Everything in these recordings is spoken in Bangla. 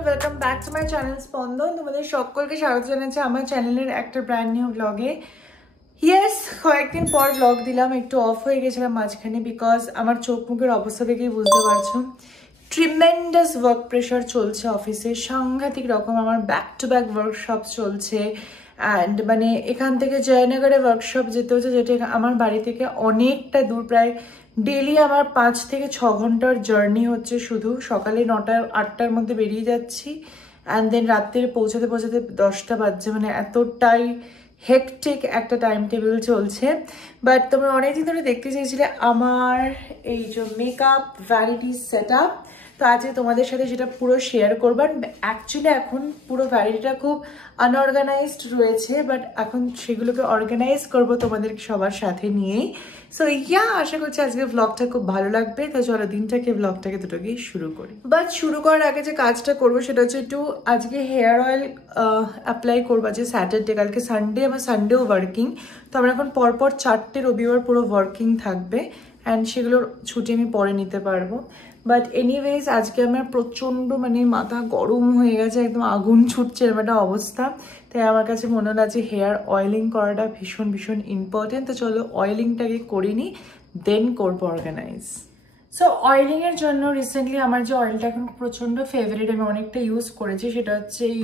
everyone, welcome back to my channel স্পন্দন। তোমাদের সকলকে স্বাগত জানাচ্ছি আমার চ্যানেলের একটা ব্র্যান্ড নিউ ব্লগে। ইয়েস, কয়েকদিন পর ব্লগ দিলাম, একটু অফ হয়ে গেছিলাম মাঝখানে বিকজ আমার চোখ মুখের অবস্থা দেখেই বুঝতে পারছো ট্রিমেন্ডাস ওয়ার্ক প্রেশার চলছে অফিসে, সাংঘাতিক রকম। আমার ব্যাক টু ব্যাক ওয়ার্কশপ চলছে অ্যান্ড মানে এখান থেকে জয়নগরে ওয়ার্কশপ যেতে হচ্ছে, যেটা আমার বাড়ি থেকে অনেকটা দূর, প্রায় ডেলি আমার 5 থেকে 6 ঘন্টার জার্নি হচ্ছে। শুধু সকালে 9টা-8টার মধ্যে বেরিয়ে যাচ্ছি অ্যান্ড দেন রাত্রে পৌঁছাতে 10টা বাজছে, মানে এতটাই হেকটিক একটা টাইম টেবিল চলছে। বাট তোমরা অনেকদিন ধরে দেখতে চেয়েছিলে আমার এই যে মেকআপ ভ্যানিটি সেট আপ, তো আজকে তোমাদের সাথে সেটা পুরো শেয়ার করবো। অ্যাকচুয়ালি এখন পুরো ভ্যানিটিটা খুব আনঅর্গানাইজড রয়েছে, বাট এখন সেগুলোকে অর্গানাইজ করবো তোমাদের সবার সাথে নিয়েই। সো ইয়া, আশা করছি আজকে ব্লগটা খুব ভালো লাগবে। তো চলো ব্লগটাকে দুটোকেই শুরু করি। বাট শুরু করার আগে যে কাজটা করবো সেটা হচ্ছে একটু আজকে হেয়ার অয়েল অ্যাপ্লাই করবো। আজকে স্যাটারডে, কালকে সানডে, আমার সানডেও ওয়ার্কিং। তো আমরা এখন পরপর 4টে রবিবার পুরো ওয়ার্কিং থাকবে অ্যান্ড সেগুলোর ছুটি আমি পরে নিতে পারবো। বাট এনিওয়েজ আজকে আমার প্রচণ্ড মানে মাথা গরম হয়ে গেছে, একদম আগুন ছুটছে এরকম একটা অবস্থা। তাই আমার কাছে মনে হলো যে হেয়ার অয়েলিং করাটা ভীষণ ভীষণ ইম্পর্টেন্ট। তো চলো অয়েলিংটাকে করিনি, দেন করবো অর্গানাইজ। সো অয়েলিংয়ের জন্য রিসেন্টলি আমার যে অয়েলটা এখন প্রচণ্ড ফেভারিট, আমি অনেকটা ইউজ করেছি, সেটা হচ্ছে এই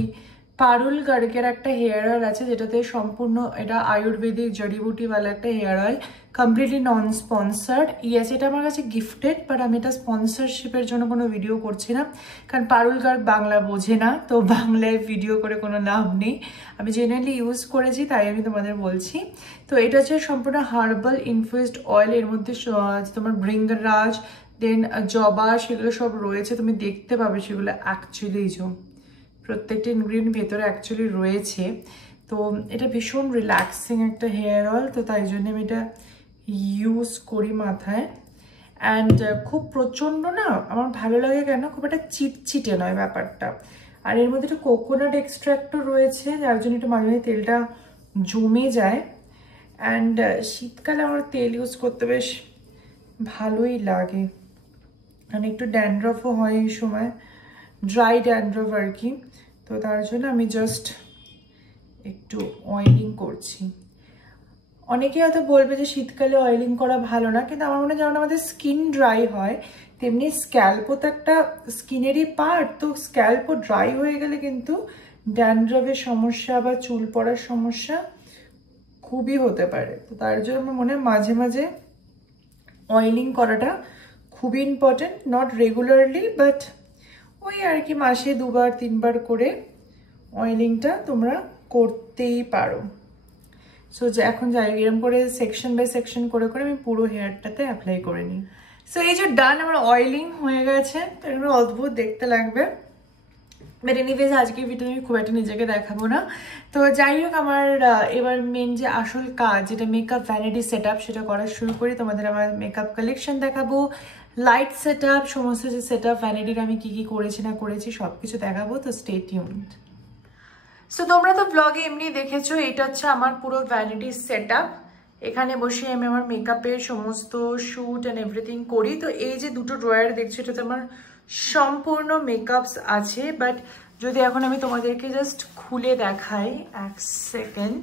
পারুল গার্গের একটা হেয়ার অয়েল আছে, যেটাতে সম্পূর্ণ এটা আয়ুর্বেদিক জড়িবুটিওয়ালা একটা হেয়ার অয়েল, কমপ্লিটলি নন স্পন্সার্ড। ইয়েস, এটা আমার কাছে গিফটেড, বাট আমি এটা স্পন্সরশিপের জন্য কোনো ভিডিও করছি না, কারণ পারুল গার্গ বাংলা বোঝে না, তো বাংলায় ভিডিও করে কোনো লাভ নেই। আমি জেনারেলি ইউজ করেছি তাই আমি তোমাদের বলছি। তো এটা হচ্ছে সম্পূর্ণ হার্বাল ইনফিউজড অয়েল, এর মধ্যে তোমার ভৃঙ্গরাজ দেন জবা সেগুলো সব রয়েছে, তুমি দেখতে পাবে সেগুলো অ্যাকচুয়ালি প্রত্যেকটা ইনগ্রিডিয়েন্ট ভেতরে অ্যাকচুয়ালি রয়েছে। তো এটা ভীষণ রিল্যাক্সিং একটা হেয়ার অয়েল, তো তাই জন্য আমি এটা ইউজ করি মাথায়। অ্যান্ড খুব প্রচণ্ড না আমার ভালো লাগে, কেন খুব একটা চিটচিটে নয় ব্যাপারটা। আর এর মধ্যে একটু কোকোনাট এক্সট্র্যাক্টও রয়েছে, যার জন্য একটু মাঝে মাঝে তেলটা জমে যায়। অ্যান্ড শীতকালে আমার তেল ইউজ করতে বেশ ভালোই লাগে, মানে একটু ড্যান্ড্রফও হয় এই সময়, ড্রাই ড্যান্ড্রফ আর কি। তো তার জন্য আমি জাস্ট একটু অয়েলিং করছি। অনেকে হয়তো বলবে যে শীতকালে অয়েলিং করা ভালো না, কিন্তু আমার মনে হয় যেমন আমাদের স্কিন ড্রাই হয় তেমনি স্ক্যাল্পও তো একটা স্কিনেরই পার্ট। তো স্ক্যাল্পও ড্রাই হয়ে গেলে কিন্তু ড্যান্ড্রফের সমস্যা বা চুল পড়ার সমস্যা খুবই হতে পারে। তো তার জন্য আমার মনে হয় মাঝে মাঝে অয়েলিং করাটা খুবই ইম্পর্টেন্ট, নট রেগুলারলি বাট ওই আর কি মাসে 2-3 বার করে অয়েলিংটা তোমরা করতেই পারো। সো এখন যাই এরকম করে সেকশন বাই সেকশন করে করে আমি পুরো হেয়ারটাতে অ্যাপ্লাই করে নিই। সো এই যে ডান, আমার অয়েলিং হয়ে গেছে, তো এগুলো অদ্ভুত দেখতে লাগবে, বাট এনিওয়েজ আজকে ভিডিও আমি খুব একটা নিজেকে দেখাবো না। তো যাই হোক, আমার এবার মেন যে আসল কাজ, যেটা মেকআপ ভ্যানিটি সেট আপ, সেটা করা শুরু করি। তোমাদের আমার মেকআপ কালেকশন দেখাবো, লাইট সেট আপ, সমস্ত যে সেট আপ ভ্যানিটির আমি কি কি করেছি না করেছি সব কিছু দেখাবো। তো স্টে টিউনড। সো তোমরা তো ব্লগে এমনি দেখেছো, এটা হচ্ছে আমার পুরো ভ্যানিটি সেট আপ। এখানে বসে আমি আমার মেকআপের সমস্ত শ্যুট অ্যান্ড এভরিথিং করি। তো এই যে দুটো ড্রয়ার দেখছো, এটাতে আমার সম্পূর্ণ মেকআপস আছে। বাট যদি এখন আমি তোমাদেরকে জাস্ট খুলে দেখাই 1 সেকেন্ড,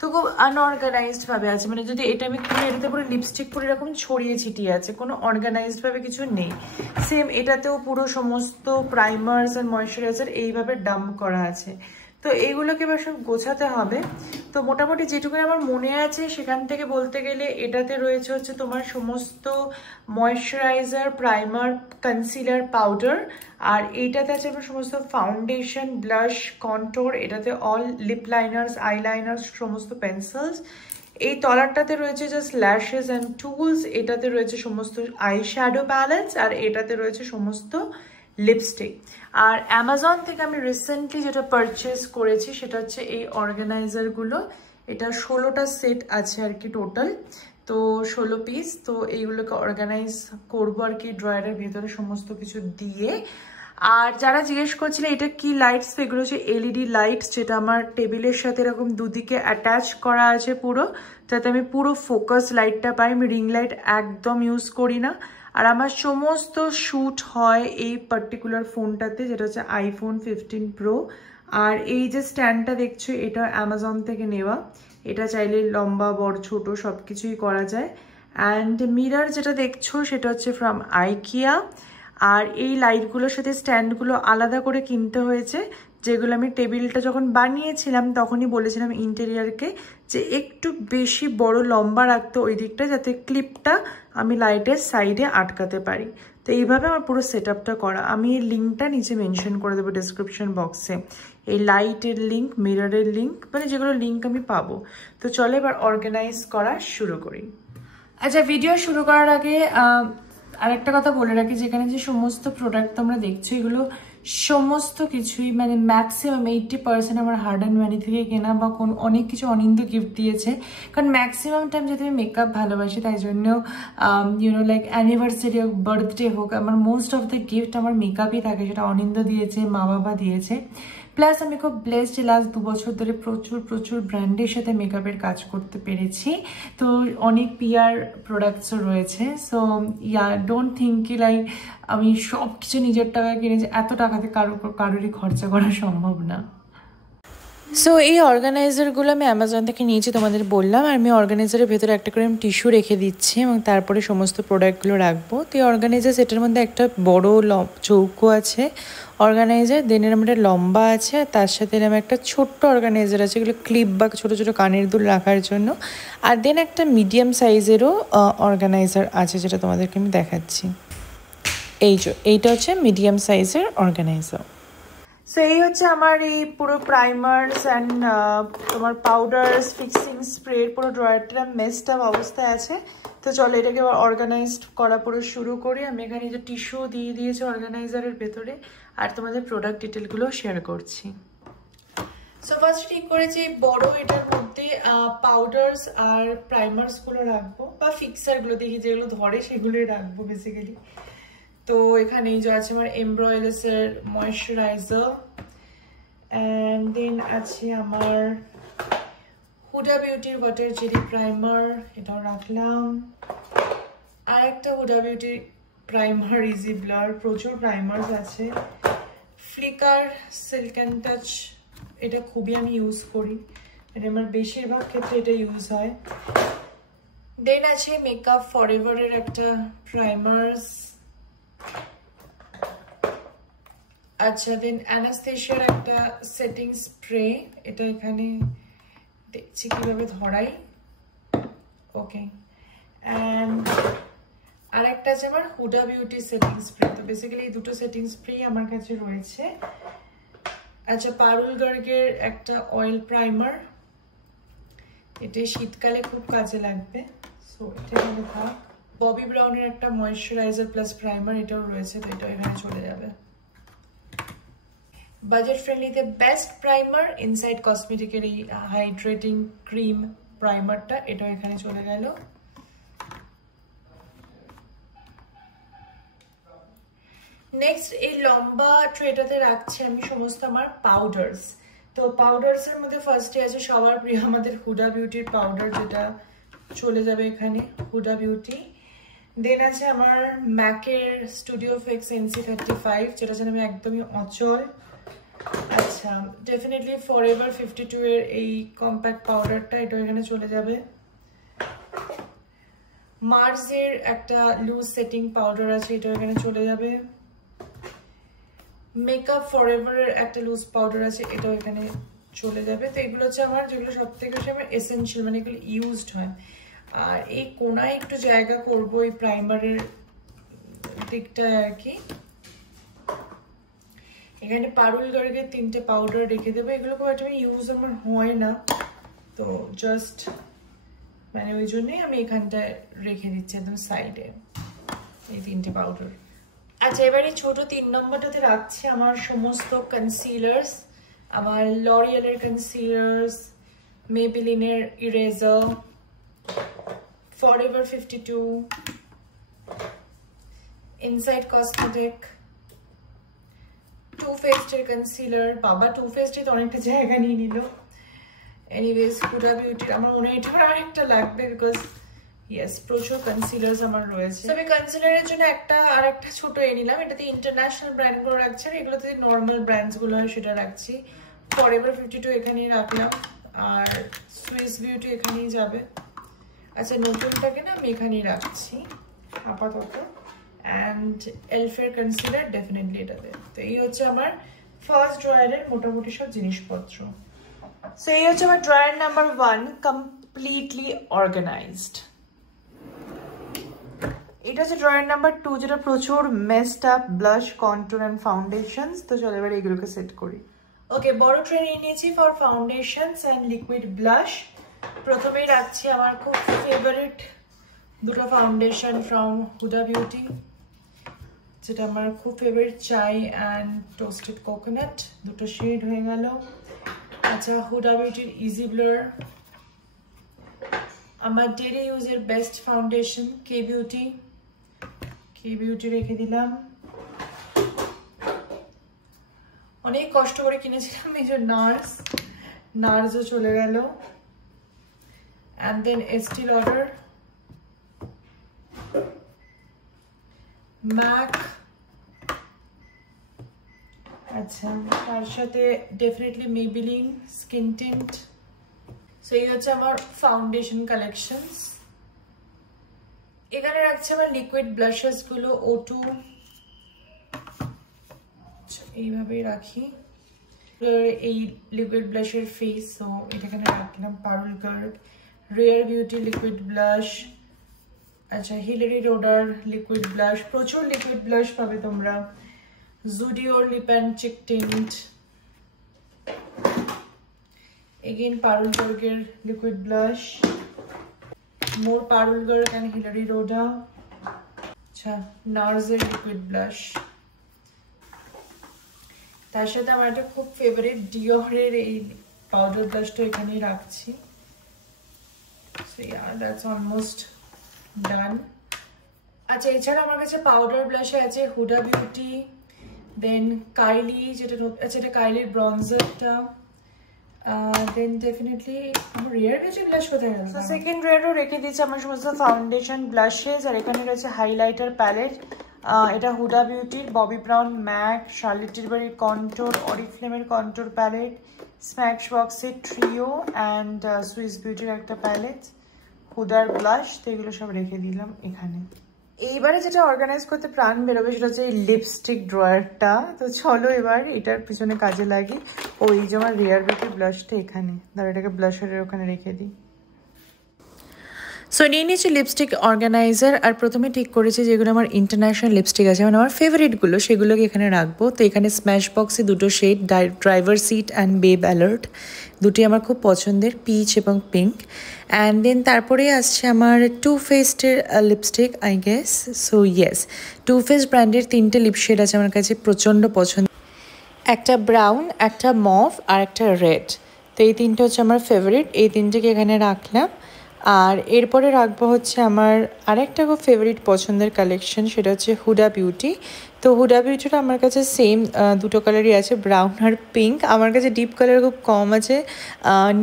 তো খুব আনঅর্গানাইজড ভাবে আছে। মানে যদি এটা আমি খুলে, এটাতে পুরো লিপস্টিক পুরো এরকম ছড়িয়ে ছিটিয়ে আছে, কোনো অর্গানাইজড ভাবে কিছু নেই। সেম এটাতেও পুরো সমস্ত প্রাইমার্স আর ময়শ্চারাইজার এইভাবে ডাম্প করা আছে। তো এইগুলোকে এবার সব গোছাতে হবে। তো মোটামুটি যেটুকু আমার মনে আছে সেখান থেকে বলতে গেলে এটাতে রয়েছে হচ্ছে তোমার সমস্ত ময়শ্চারাইজার, প্রাইমার, কনসিলার, পাউডার। আর এইটাতে আছে আমার সমস্ত ফাউন্ডেশন, ব্লাশ, কন্ট্যুর, এটাতে অল লিপ লাইনার্স, আইলাইনার্স, সমস্ত পেন্সিলস। এই তলারটাতে রয়েছে জাস্ট ল্যাশেস অ্যান্ড টুলস, এটাতে রয়েছে সমস্ত আই শ্যাডো প্যালেটস, আর এটাতে রয়েছে সমস্ত লিপস্টিক। আর অ্যামাজন থেকে আমি রিসেন্টলি যেটা পারচেস করেছি সেটা হচ্ছে এই অর্গানাইজারগুলো। এটা 16টা সেট আছে আর কি টোটাল, তো 16 পিস। তো এইগুলোকে অর্গানাইজ করবো আর কি ড্রয়ারের ভেতরে সমস্ত কিছু দিয়ে। আর যারা জিজ্ঞেস করছিলে এটা কি লাইটস, এগুলো হচ্ছে এলইডি লাইটস, যেটা আমার টেবিলের সাথে এরকম দুদিকে অ্যাটাচ করা আছে পুরো। যাতে আমি পুরো ফোকাস লাইটটা পাই। আমি রিং লাইট একদম ইউজ করি না, আর আমার সমস্ত শ্যুট হয় এই পার্টিকুলার ফোনটাতে, যেটা হচ্ছে আইফোন 15 প্রো। আর এই যে স্ট্যান্ডটা দেখছো, এটা অ্যামাজন থেকে নেওয়া। এটা চাইলে লম্বা বড় ছোট সব কিছুই করা যায়। অ্যান্ড মিরর যেটা দেখছো সেটা হচ্ছে ফ্রম আইকিয়া। আর এই লাইটগুলোর সাথে স্ট্যান্ডগুলো আলাদা করে কিনতে হয়েছে, যেগুলো আমি টেবিলটা যখন বানিয়েছিলাম তখনই বলেছিলাম ইন্টেরিয়ারকে যে একটু বেশি বড় লম্বা রাখতে ওই দিকটা, যাতে ক্লিপটা আমি লাইটের সাইডে আটকাতে পারি। তো এইভাবে আমার পুরো সেট আপটা করা। আমি এই লিঙ্কটা নিচে মেনশন করে দেবো ডিসক্রিপশন বক্সে, এই লাইটের লিঙ্ক, মিররের লিঙ্ক, মানে যেগুলো লিঙ্ক আমি পাবো। তো চলো এবার অর্গানাইজ করা শুরু করি। আচ্ছা, ভিডিও শুরু করার আগে আরেকটা কথা বলে রাখি, যেখানে যে সমস্ত প্রোডাক্ট তোমরা দেখছো এগুলো সমস্ত কিছুই মানে ম্যাক্সিমাম 80% আমার হার্ড অ্যান্ড মানি থেকে কেনা, বা অনেক কিছু অনিন্দ গিফট দিয়েছে। কারণ ম্যাক্সিমাম টাইম যদি আমি মেকআপ ভালোবাসি, তাই জন্য ইউনো লাইক অ্যানিভার্সারি হোক, বার্থডে হোক, আমার মোস্ট অফ দ্য গিফট আমার মেকআপই থাকে, সেটা অনিন্দ দিয়েছে, মা বাবা দিয়েছে। প্লাস আমি খুব ব্লেসড, লাস্ট 2 বছর ধরে প্রচুর ব্র্যান্ডের সাথে মেকআপের কাজ করতে পেরেছি। তো অনেক পিআর প্রোডাক্টসও রয়েছে। সো ইয়া, ডোন্ট থিঙ্ক কি লাইক আমি সব কিছু নিজের টাকায় কিনেছি, এত টাকাতে কারোরই খরচা করা সম্ভব না। সো এই অর্গানাইজারগুলো আমি অ্যামাজন থেকে নিয়েছি, তোমাদের বললাম। আর আমি অর্গানাইজারের ভেতরে একটা করে আমি টিস্যু রেখে দিচ্ছি এবং তারপরে সমস্ত প্রোডাক্টগুলো রাখবো। তো এই অর্গানাইজার সেটার মধ্যে একটা বড় চৌকো আছে অর্গানাইজার, দেন এর একটা লম্বা আছে, আর তার সাথে এরকম একটা ছোট্ট অর্গানাইজার আছে, এগুলো ক্লিপ বা ছোটো ছোটো কানের দুল রাখার জন্য। আর দেন একটা মিডিয়াম সাইজেরও অর্গানাইজার আছে, যেটা তোমাদেরকে আমি দেখাচ্ছি। এইটা হচ্ছে মিডিয়াম সাইজের অর্গানাইজার। সো এই হচ্ছে আমার এই পুরো প্রাইমার্স অ্যান্ড তোমার পাউডার্স, ফিক্সিং স্প্রে, পুরো ড্রয়ারটা মেসড আপ অবস্থায় আছে। তো চলো এটাকে অর্গানাইজড করা পুরো শুরু করি। আমি এখানে যে টিস্যু দিয়ে দিয়েছি অর্গানাইজারের ভেতরে, আর তোমাদের প্রোডাক্ট ডিটেলগুলো শেয়ার করছি। সো ফার্স্ট ঠিক করেছি বড় এটার মধ্যে পাউডার্স আর প্রাইমার্সগুলো রাখবো, বা ফিক্সারগুলো দেখি যেগুলো ধরে সেগুলোই রাখবো বেসিক্যালি। তো এখানে এই যে আছে আমার এমব্রয়েলার্সের ময়শ্চারাইজার, অ্যান্ড দেন আছে আমার হুডা বিউটির ওয়াটার জেলি প্রাইমার, এটাও রাখলাম। আর একটা হুডা বিউটির প্রাইমার ইজি ব্লার, প্রচুর প্রাইমার্স আছে। ফ্লিকার সিল্ক অ্যান্ড টাচ, এটা খুবই আমি ইউজ করি, এটা আমার বেশিরভাগ ক্ষেত্রে এটা ইউজ হয়। দেন আছে মেকআপ ফরএভারের একটা প্রাইমার্স। আচ্ছা, দেন অ্যানাস্তেশিয়ার একটা সেটিং স্প্রে, এটা এখানে দেখছি কিভাবে ধরাই। ওকে, অ্যান্ড আর একটা আছে আমার হুডা বিউটি সেটিং স্প্রে। তো বেসিক্যালি এই দুটো সেটিং স্প্রে আমার কাছে রয়েছে। আচ্ছা, পারুল গার্গের একটা অয়েল প্রাইমার, এটা শীতকালে খুব কাজে লাগবে, সো এটা এখানে থাক। ববি ব্রাউনের একটা ময়শ্চারাইজার প্লাস প্রাইমার, এটাও রয়েছে, তো এটা এখানে চলে যাবে। বাজেট ফ্রেন্ডলিতে বেস্ট প্রাইমার ইনসাইড কসমেটিকের এই হাইড্রেটিং ক্রিম প্রাইমারটা, এটাও এখানে চলে গেল। নেক্সট এই লম্বা ট্রেটাতে রাখছি আমি সমস্ত আমার পাউডার্স। তো পাউডার্সের মধ্যে ফার্স্টে আছে সবার প্রিয় আমাদের হুডা বিউটির পাউডার, যেটা চলে যাবে এখানে, হুডা বিউটি। দেন আছে আমার ম্যাকের স্টুডিও ফিক্স NC35, যেটা যেন আমি একদমই অচল। আচ্ছা, ডেফিনেটলি ফরএভার 52 এর এই কম্প্যাক্ট পাউডারটা, এটা এখানে চলে যাবে। মার্সের একটা লুজ সেটিং পাউডার আছে, এটা এখানে চলে যাবে। মেকআপ ফরএভার এর একটা লুজ পাউডার আছে, এটাও এখানে চলে যাবে। তো এগুলো হচ্ছে আমার যেগুলো সব থেকে বেশি আমার এসেনশিয়াল, মানে এগুলো ইউজড হয়। আর এই কোনায় একটু জায়গা করবো এই প্রাইমারের দিকটায় আর কি। এখানে পারুল গার্গের 3টে পাউডার রেখে দেবো, এগুলো খুব একটা ইউজ আমার হয় না, তো জাস্ট মানে ওই জন্যই আমি এখানটায় রেখে দিচ্ছি একদম সাইডে এই 3টে পাউডার। আচ্ছা, এবারে ছোট 3 নম্বরটাতে রাখছি আমার সমস্ত কনসিলার্স, আমার লরিয়ালের কনসিলার্স, মেবেলিনের eraser, forever 52, inside cosmetic, too ফেস্টের কনসিলার, বাবা টু ফেস্টে তো অনেকটা জায়গা নিয়ে নিল, এনিওয়েজ হুডা বিউটির আমার মনে হয় এটা আরেকটা লাগবে, বিকজ ইয়েস প্রচুর কনসিলার্স আমার রয়েছে। তবে কনসিলারের জন্য আরেকটা ছোট নিলাম। এটাতে ইন্টারন্যাশনাল ব্র্যান্ডগুলো রাখছি, আর এগুলোতে নর্মাল ব্র্যান্ডসগুলো হয় সেটা রাখছি। ফরএভার 52 এখানেই রাখলাম, আর সুইস বিউটি এখানেই যাবে। আচ্ছা, নতুনটাকে না আমি এখানেই রাখছি আপাতত। অ্যান্ড এলফের কনসিলার ডেফিনেটলি এটাতে। তো এই হচ্ছে আমার ফার্স্ট ড্রয়ারের মোটামুটি সব জিনিসপত্র। সো এই হচ্ছে আমার ড্রয়ার নাম্বার 1, কমপ্লিটলি অর্গানাইজড। এটা হচ্ছে ড্রয়ার নাম্বার 2, যেটা প্রচুর messed up blush, contour and foundations. তো চলো এবার এগুলোকে সেট করি। ওকে, বড় ট্রে নিয়ে নিয়েছি for foundations and liquid blush. প্রথমেই রাখছি আমার খুব ফেভারিট দুটো ফাউন্ডেশন ফ্রম হুডা বিউটি, যেটা আমার খুব ফেভারিট, চাই অ্যান্ড টোস্টেড কোকোনাট। দুটো শেড হয়ে গেল। আচ্ছা, হুডা বিউটির ইজি ব্লার, আমার ডেলি ইউজের বেস্ট ফাউন্ডেশন কে বিউটি রেখে দিলাম। অনেক কষ্ট করে কিনেছিলাম এই যে নার্সও চলে গেল। অ্যান্ড দেন এস্টি লডার, ম্যাক, আচ্ছা তার সাথে definitely Maybelline skin tint. So এই হচ্ছে আমার ফাউন্ডেশন কালেকশনস। এখানে রাখছি আমার লিকুইড ব্লাশেস গুলো O2, এইভাবেই রাখি। এই লিকুইড ব্লাশের ফেস, সো এটা এখানে রাখলাম। Parul Garg rare beauty liquid blush. আচ্ছা, হিলারি রোডার লিকুইড ব্লাশ, প্রচুর লিকুইড ব্লাশ পাবে তোমরা। জুডিওর lip and cheek tint, again Parul গার্গের liquid blush, more Parul Garg and Hilary Rhoda. আচ্ছা, নার্সের লিকুইড ব্লাশ। তার সাথে আমার একটা খুব ফেভারিট ডিওরের এই পাউডার ব্লাশটা এখানেই রাখছি। So yeah, that's almost done. আচ্ছা, এছাড়া আমার কাছে পাউডার ব্লাশে আছে হুডা বিউটি, দেন কাইলি, আচ্ছা এটা কাইলির ব্রঞ্জারটা, দেন ডেফিনেটলি আমার রেয়ার বিউটি ব্লাশ কোথায় গেল। সো সেকেন্ড রেয়ারও রেখে দিয়েছি আমার সমস্ত ফাউন্ডেশন ব্লাশেস। আর এখানে রয়েছে হাইলাইটার প্যালেট, এটা হুডা বিউটির ববি ব্রাউন, ম্যাক, শার্লেট টিলবারির কন্ট্রোর, অরিফ্লেমের কন্ট্রোর প্যালেট, স্ম্যাশ বক্সের ট্রিও অ্যান্ড সুইস বিউটির একটা প্যালেট, হুডার ব্লাশ। তো এগুলো সব রেখে দিলাম এখানে। এইবারে যেটা অর্গানাইজ করতে প্রাণ বেরোবে সেটা হচ্ছে এই লিপস্টিক ড্রয়ারটা। তো চলো এবার এটার পিছনে কাজে লাগি। এই যে আমার রেয়ার বিউটি ব্লাশটা এখানে, ধর এটাকে ব্লাশারের ওখানে রেখে দিই। সো নিয়ে নিয়েছি লিপস্টিক অর্গানাইজার, আর প্রথমে ঠিক করেছি যেগুলো আমার ইন্টারন্যাশনাল লিপস্টিক আছে, মানে আমার ফেভারিটগুলো, সেগুলোকে এখানে রাখবো। তো এখানে স্ম্যাশ বক্সে দুটো shade, driver seat and babe alert, দুটি আমার খুব পছন্দের, পিচ এবং পিঙ্ক। অ্যান্ড দেন তারপরে আসছে আমার টু ফেস্টের lipstick I guess. So yes, too faced ব্র্যান্ডের 3টে লিপ শেড আছে আমার কাছে প্রচণ্ড পছন্দ, একটা ব্রাউন, একটা মভ আর একটা রেড। তো এই 3টে হচ্ছে আমার ফেভারিট, এই 3টেকে এখানে রাখলাম। আর এরপরে রাখবো হচ্ছে আমার আরেকটা খুব ফেভারিট পছন্দের কালেকশন, সেটা হচ্ছে হুডা বিউটি। তো হুডা বিউটিটা আমার কাছে সেম দুটো কালারই আছে, ব্রাউন আর পিঙ্ক। আমার কাছে ডিপ কালার খুব কম আছে,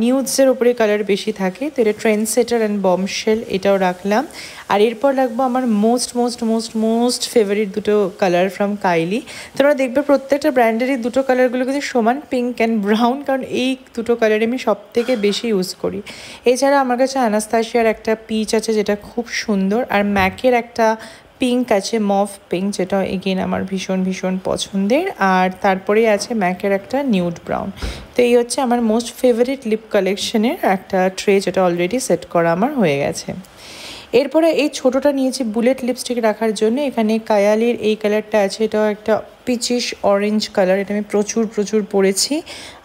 নিউডসের উপরে কালার বেশি থাকে। তো এটা ট্রেন্ড সেটার অ্যান্ড বমশেল, এটাও রাখলাম। আর এরপর রাখবো আমার মোস্ট ফেভারিট দুটো কালার ফ্রম কাইলি। তোমরা দেখবে প্রত্যেকটা ব্র্যান্ডেরই দুটো কালারগুলো কিন্তু সমান, পিঙ্ক অ্যান্ড ব্রাউন, কারণ এই দুটো কালার আমি সব থেকে বেশি ইউজ করি। এছাড়া আমার কাছে আনাস্তাশিয়ার একটা পিচ আছে যেটা খুব সুন্দর, আর ম্যাকের একটা পিঙ্ক আছে, মভ পিঙ্ক, যেটা এগেন আমার ভীষণ পছন্দের। আর তারপরেই আছে ম্যাকের একটা নিউড ব্রাউন। তো এই হচ্ছে আমার মোস্ট ফেভারিট লিপ কালেকশনের একটা ট্রে, যেটা অলরেডি সেট করা আমার হয়ে গেছে। এরপরে এই ছোটোটা নিয়েছি বুলেট লিপস্টিক রাখার জন্য। এখানে কায়ালির এই কালারটা আছে, এটাও একটা পিচিশ অরেঞ্জ কালার, এটা আমি প্রচুর পরেছি।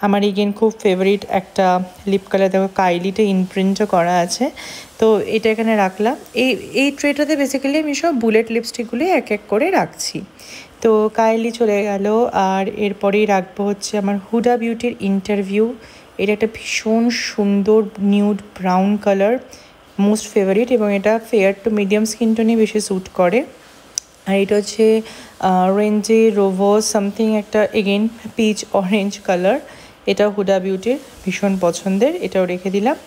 আমার এগেন খুব ফেভারিট একটা লিপ কালার, দেখো কাইলিতে ইনপ্রিন্টও করা আছে। তো এটা এখানে রাখলাম। এই ট্রেটাতে বেসিক্যালি আমি সব বুলেট লিপস্টিকগুলি এক এক করে রাখছি। তো কাইলি চলে গেল। আর এরপরেই রাখবো হচ্ছে আমার হুডা বিউটির ইন্টারভিউ, এটা একটা ভীষণ সুন্দর nude brown colour, most favourite, এবং এটা ফেয়ার টু মিডিয়াম স্কিন টোনে বেশি স্যুট করে। আর এটা হচ্ছে রেঞ্জে রোভো সামথিং একটা এগেন পিচ অরেঞ্জ কালার, এটাও হুডা বিউটির ভীষণ পছন্দের, এটাও রেখে দিলাম।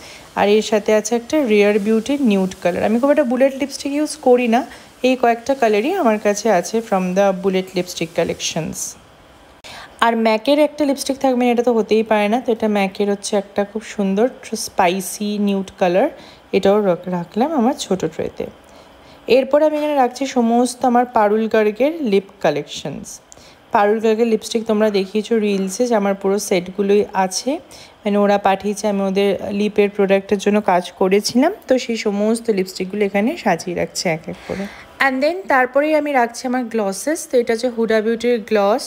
আর এর সাথে আছে একটা রিয়ার বিউটির নিউড কালার। আমি খুব একটা বুলেট লিপস্টিক ইউজ করি না, এই কয়েকটা কালারই আমার কাছে আছে from the bullet lipstick collections. আর ম্যাকের একটা লিপস্টিক থাকবে, এটা তো হতেই পারে না, তো এটা ম্যাকের হচ্ছে একটা খুব সুন্দর স্পাইসি নিউড কালার, এটাও রাখলাম আমার ছোটো ট্রেতে। এরপর আমি এখানে রাখছি সমস্ত আমার পারুল গার্গের লিপ কালেকশনস। পারুল গার্গের লিপস্টিক তোমরা দেখিয়েছো রিলসে যে আমার পুরো সেটগুলোই আছে, মানে ওরা পাঠিয়েছে, আমি ওদের লিপের প্রোডাক্টের জন্য কাজ করেছিলাম, তো সেই সমস্ত লিপস্টিকগুলো এখানে সাজিয়ে রাখছি এক এক করে। অ্যান্ড দেন তারপরেই আমি রাখছি আমার গ্লসেস। তো এটা হচ্ছে হুডা বিউটির গ্লস,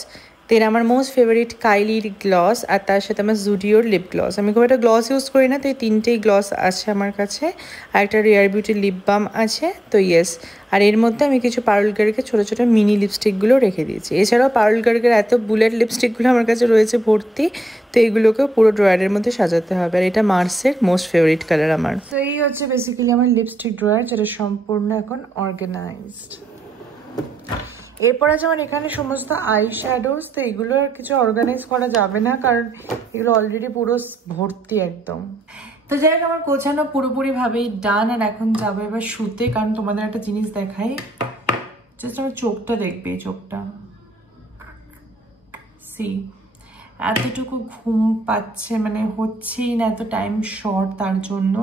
দেন আমার মোস্ট ফেভারিট কাইলির গ্লস, আর তার সাথে আমার জুডিওর লিপ গ্লস। আমি খুব একটা গ্লস ইউজ করি না, তো এই তিনটেই গ্লস আছে আমার কাছে, আর একটা রিয়ার বিউটির লিপ বাম আছে। তো ইয়েস, আর এর মধ্যে আমি কিছু পারুল গার্গের ছোটো ছোটো মিনি লিপস্টিকগুলো রেখে দিয়েছি। এছাড়াও পারুল গার্গের এত বুলেট লিপস্টিকগুলো আমার কাছে রয়েছে ভর্তি, তো এইগুলোকেও পুরো ড্রয়ারের মধ্যে সাজাতে হবে। আর এটা মার্সের মোস্ট ফেভারিট কালার আমার। তো এই হচ্ছে বেসিক্যালি আমার লিপস্টিক ড্রয়ার, যেটা সম্পূর্ণ এখন অর্গানাইজড। এরপর আছে আমার এখানে সমস্ত আই শ্যাডোজ। তো এগুলো আর কিছু অর্গানাইজ করা যাবে না, কারণ এগুলো অলরেডি পুরো ভর্তি একদম। তো যাই হোক, আমার গোছানো পুরোপুরিভাবেই ডান। আর এখন যাবো এবার শুতে, কারণ তোমাদের একটা জিনিস দেখাই, জাস্ট আমার চোখটা দেখবে, এই চোখটা সি এতটুকু ঘুম পাচ্ছে, মানে হচ্ছেই না, এত টাইম শর্ট তার জন্য।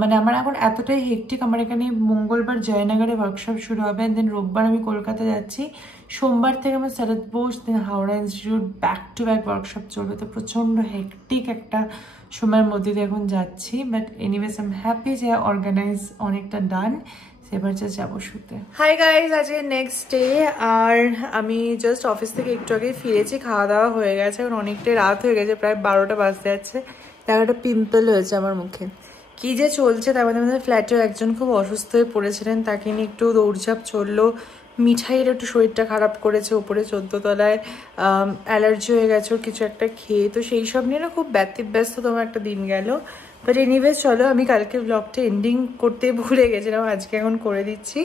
মানে আমার এখন এতটাই হেক্টিক। আমার এখানে মঙ্গলবার জয়নগরে ওয়ার্কশপ শুরু হবে, দেন রোববার আমি কলকাতা যাচ্ছি, সোমবার থেকে আমার Sarat Bose, then Howrah institute back to back workshop চলবে। তো প্রচণ্ড হেক্টিক একটা সময়ের মধ্যে দিয়ে এখন যাচ্ছি, but anyways I am happy যে অর্গানাইজ অনেকটা ডান। এবার যা যাবো শুতে। হাই গাইজ, আজকে নেক্সট ডে, আর আমি জাস্ট অফিস থেকে একটু আগে ফিরেছি, খাওয়া দাওয়া হয়ে গেছে, এখন অনেকটাই রাত হয়ে গেছে, প্রায় 12টা বাজতে যাচ্ছে। দেখো একটা পিম্পল হয়েছে আমার মুখে, কি যে চলছে। তার মধ্যে আমাদের ফ্ল্যাটেও একজন খুব অসুস্থ হয়ে পড়েছিলেন, তাকে নিয়ে একটু দৌড়ঝাঁপ চললো। মিঠাইয়ের একটু শরীরটা খারাপ করেছে, ওপরে 14 তলায় অ্যালার্জি হয়ে গেছে ওর কিছু একটা খেয়ে, তো সেই সব নিয়ে না খুব ব্যতিব্যস্ত তোমার একটা দিন গেল। বাট এনিওয়েজ চলো, আমি কালকে ব্লগটা এন্ডিং করতে ভুলে গেছিলাম, আজকে এখন করে দিচ্ছি।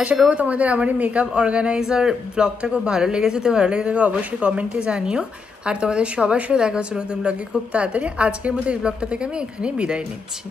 আশা করবো তোমাদের আমার এই মেকআপ অর্গানাইজার ব্লগটা খুব ভালো লেগেছে। তো ভালো লেগে থাকে অবশ্যই কমেন্টে জানিও, আর তোমাদের সবার সাথে দেখা হচ্ছে নতুন ব্লগে খুব তাড়াতাড়ি। আজকের মতো এই ব্লগটা থেকে আমি এখানেই বিদায় নিচ্ছি।